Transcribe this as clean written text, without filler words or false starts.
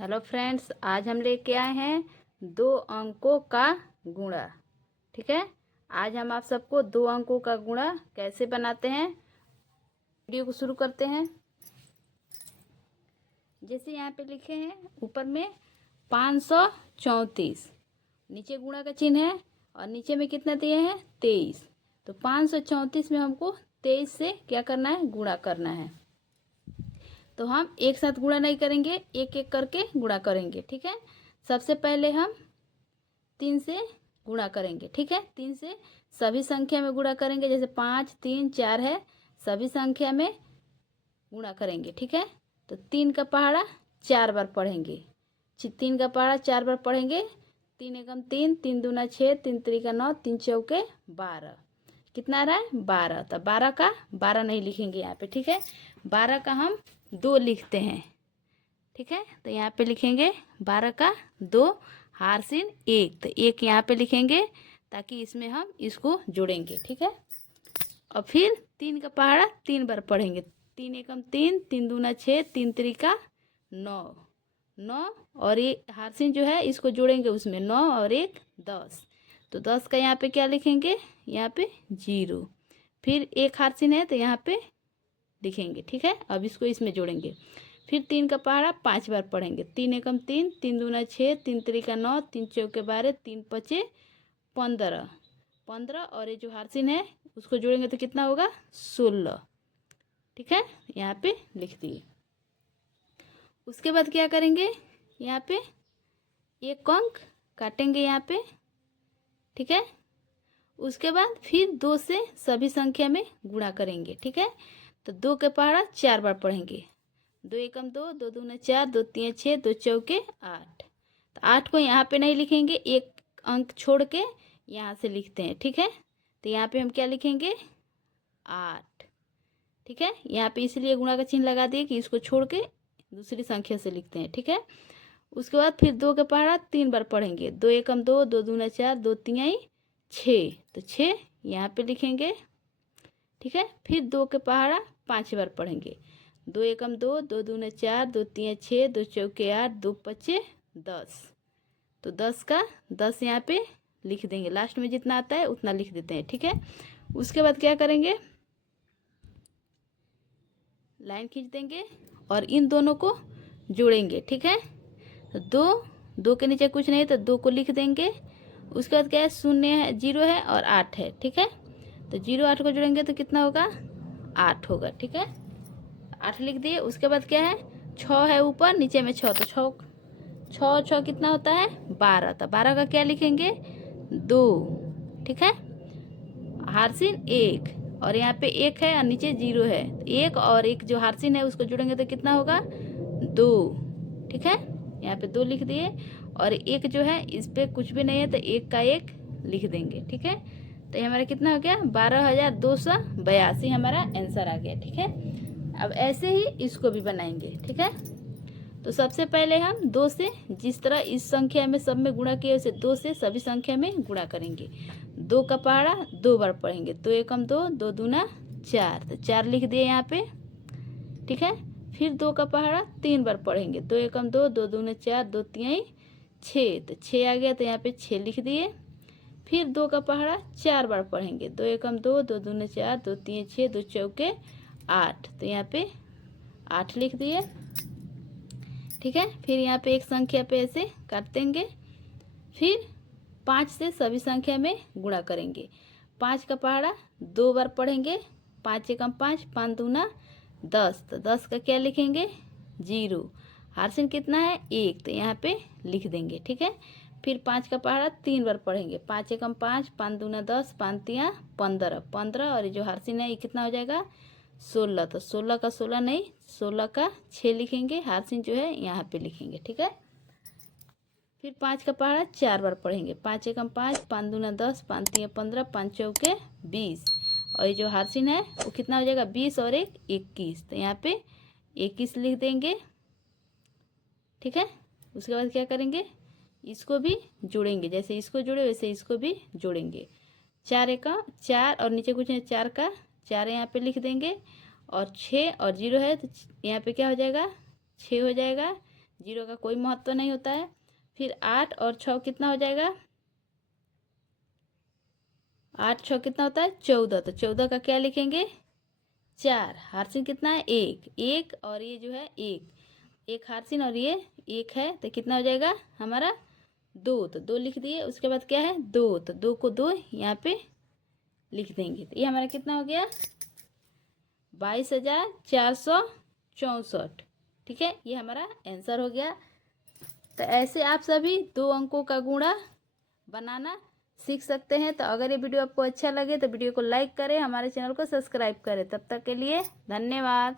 Hello friends, आज हम लेके आए हैं दो अंकों का गुणा। ठीक है, आज हम आप सबको दो अंकों का गुणा कैसे बनाते हैं वीडियो को शुरू करते हैं। जैसे यहाँ पे लिखे हैं ऊपर में 534, नीचे गुणा का चिन्ह है और नीचे में कितना दिए हैं 23। तो 534 में हमको 23 से क्या करना है, गुणा करना है। तो हम एक साथ गुणा नहीं करेंगे, एक एक करके गुणा करेंगे। ठीक है, सबसे पहले हम 3 से गुणा करेंगे। ठीक है, 3 से सभी संख्या में गुणा करेंगे। जैसे 5 3 4 है, सभी संख्या में गुणा करेंगे। ठीक है, तो 3 का पहाड़ा 4 बार पढ़ेंगे। 3 का पहाड़ा 4 बार पढ़ेंगे। 3 एकम 3, 3 दूना 6, 3 त्रिका 9, 3 चौके 12। कितना आ रहा है 12। तो 12 का 12 नहीं लिखेंगे यहाँ पे। ठीक है, 12 का हम 2 लिखते हैं। ठीक है, तो यहाँ पे लिखेंगे 12 का 2 हारसिन 1। तो 1 यहाँ पे लिखेंगे ताकि इसमें हम इसको जोड़ेंगे। ठीक है, और फिर 3 का पहाड़ा 3 बार पढ़ेंगे। 3 एकम 3, 3 दूना 6, 3 त्रिका 9, 9 और ये हारसिन जो है इसको जोड़ेंगे उसमें 9 और 1 10। तो 10 का यहाँ पे क्या लिखेंगे, यहाँ पे 0। फिर एक हारसिन है तो यहाँ पे लिखेंगे। ठीक है, अब इसको इसमें जोड़ेंगे। फिर 3 का पहाड़ा 5 बार पढ़ेंगे। 3 एकम 3, 3 दूना 6, 3 त्रिका 9, 3 चौके 12, 3 पचे 15, 15 और ये जो हारसिन है उसको जोड़ेंगे तो कितना होगा 16। ठीक है, यहाँ पे लिख दिए। उसके बाद क्या करेंगे, यहाँ पे एक अंक काटेंगे यहाँ पे। ठीक है, उसके बाद फिर 2 से सभी संख्या में गुणा करेंगे। ठीक है, तो 2 के पहाड़ा 4 बार पढ़ेंगे। 2 एकम 2, 2 दूना 4, 2 तीन 6, 2 चौके 8। तो 8 को यहाँ पे नहीं लिखेंगे, एक अंक छोड़ के यहाँ से लिखते हैं। ठीक है, तो यहाँ पे हम क्या लिखेंगे 8। ठीक है, यहाँ पे इसलिए गुणा का चिन्ह लगा दिए कि इसको छोड़ के दूसरी संख्या से लिखते हैं। ठीक है, उसके बाद फिर 2 का पहाड़ा 3 बार पढ़ेंगे। 2 एकम 2, 2 दूना 4, 2 तीन 6। तो 6 यहाँ पे लिखेंगे। ठीक है, फिर 2 के पहाड़ा 5 बार पढ़ेंगे। 2 एकम 2, 2 दूना 4, 2 तीन 6, 2 चौके 8, 2 पचे 10। तो 10 का 10 यहाँ पे लिख देंगे। लास्ट में जितना आता है उतना लिख देते हैं। ठीक है, उसके बाद क्या करेंगे, लाइन खींच देंगे और इन दोनों को जोड़ेंगे। ठीक है, तो 2 के नीचे कुछ नहीं तो 2 को लिख देंगे। उसके बाद क्या है, 0 है, 0 है और 8 है। ठीक है, तो 0 8 को जोड़ेंगे तो कितना होगा 8 होगा। ठीक है, 8 लिख दिए। उसके बाद क्या है, 6 है ऊपर, नीचे में 6, तो 6 6 कितना होता है 12। तो 12 का क्या लिखेंगे 2। ठीक है, हारसिन 1 और यहाँ पे 1 है और नीचे 0 है। 1 और 1 जो हारसिन है उसको जोड़ेंगे तो कितना होगा 2। ठीक है, यहाँ पे 2 लिख दिए और 1 जो है इस पे कुछ भी नहीं है तो 1 का 1 लिख देंगे। ठीक है, तो ये हमारा कितना हो गया 12,282 हमारा आंसर आ गया। ठीक है, अब ऐसे ही इसको भी बनाएंगे। ठीक है, तो सबसे पहले हम 2 से, जिस तरह इस संख्या में सब में गुणा किए उसे 2 से सभी संख्या में गुणा करेंगे। 2 का पहाड़ा 2 बार पढ़ेंगे। 2 एकम 2, 2 दूना 4, तो 4 लिख दिए यहाँ पे। ठीक है, फिर 2 का पहाड़ा 3 बार पढ़ेंगे। 2 एकम 2, 2 दूना 4, 2 तीन 6, तो 6 आ गया तो यहाँ पे 6 लिख दिए। फिर 2 का पहाड़ा 4 बार पढ़ेंगे। 2 एकम 2, 2 दूना 4, 2 तीन 6, 2 चौके 8, तो यहाँ पे 8 लिख दिए। ठीक है, फिर यहाँ पे एक संख्या पे ऐसे काट देंगे। फिर 5 से सभी संख्या में गुणा करेंगे। 5 का पहाड़ा 2 बार पढ़ेंगे। 5 एकम 5, 5 दूना 10, तो 10 का क्या लिखेंगे 0। हारसिन कितना है 1, तो यहाँ पे लिख देंगे। ठीक है, फिर 5 का पहाड़ा 3 बार पढ़ेंगे। 5 एकम 5, 5 दूना 10, 5 तिया 15, 15 और जो हारसिन है ये कितना हो जाएगा 16। तो 16 का 16 नहीं, 16 का 6 लिखेंगे। हारसिन जो है यहाँ पे लिखेंगे। ठीक है, फिर 5 का पहाड़ा 4 बार पढ़ेंगे। 5 एकम 5, 5 दूना 10, 5 तिया 15, 5 चौके 20 और ये जो हारसिन है वो कितना हो जाएगा 20 और 1 21, तो यहाँ पे 21 लिख देंगे। ठीक है, उसके बाद क्या करेंगे, इसको भी जोड़ेंगे। जैसे इसको जोड़े वैसे इसको भी जोड़ेंगे। 4 एकम 4 और नीचे कुछ नहीं, 4 का 4 यहाँ पे लिख देंगे और 6 और 0 है तो यहाँ पे क्या हो जाएगा 6 हो जाएगा। जीरो का कोई महत्व नहीं होता है। फिर 8 और 6 कितना हो जाएगा, 8 6 कितना होता है 14, तो 14 का क्या लिखेंगे 4। हार्सिन कितना है 1, 1 और ये जो है 1 हार्सिन और ये 1 है, तो कितना हो जाएगा हमारा 2, तो 2 लिख दिए। उसके बाद क्या है 2, तो 2 को 2 यहाँ पे लिख देंगे, तो ये हमारा कितना हो गया 22,464। ठीक है, ये हमारा आंसर हो गया। तो ऐसे आप सभी 2 अंकों का गुणा बनाना सीख सकते हैं। तो अगर ये वीडियो आपको अच्छा लगे तो वीडियो को लाइक करें, हमारे चैनल को सब्सक्राइब करें। तब तक के लिए धन्यवाद।